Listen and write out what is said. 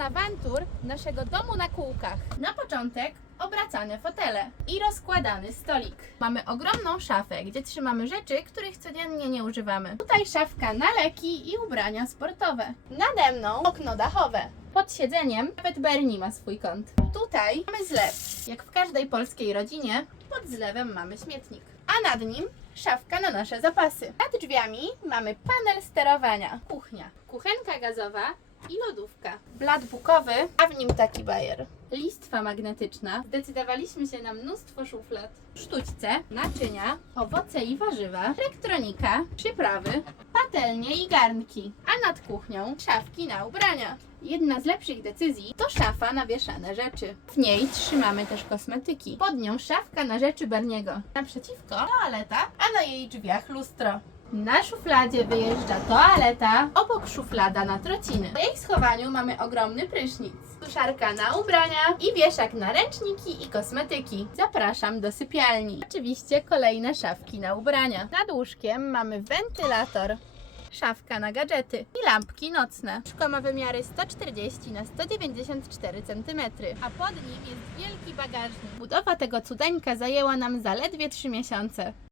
awantur naszego domu na kółkach. Na początek obracane fotele i rozkładany stolik. Mamy ogromną szafę, gdzie trzymamy rzeczy, których codziennie nie używamy. Tutaj szafka na leki i ubrania sportowe. Nade mną okno dachowe. Pod siedzeniem nawet Bernie ma swój kąt. Tutaj mamy zlew. Jak w każdej polskiej rodzinie, pod zlewem mamy śmietnik. A nad nim szafka na nasze zapasy. Nad drzwiami mamy panel sterowania. Kuchnia, kuchenka gazowa i lodówka. Blat bukowy, a w nim taki bajer. Listwa magnetyczna. Zdecydowaliśmy się na mnóstwo szuflad. Sztućce, naczynia, owoce i warzywa, elektronika, przyprawy, patelnie i garnki. A nad kuchnią szafki na ubrania. Jedna z lepszych decyzji to szafa na wieszane rzeczy. W niej trzymamy też kosmetyki. Pod nią szafka na rzeczy Berniego. Naprzeciwko toaleta, a na jej drzwiach lustro. Na szufladzie wyjeżdża toaleta, obok szuflada na trociny. W jej schowaniu mamy ogromny prysznic, suszarka na ubrania i wieszak na ręczniki i kosmetyki. Zapraszam do sypialni. Oczywiście kolejne szafki na ubrania. Nad łóżkiem mamy wentylator, szafka na gadżety i lampki nocne. Łóżko ma wymiary 140 na 194 cm, a pod nim jest wielki bagażnik. Budowa tego cudeńka zajęła nam zaledwie 3 miesiące.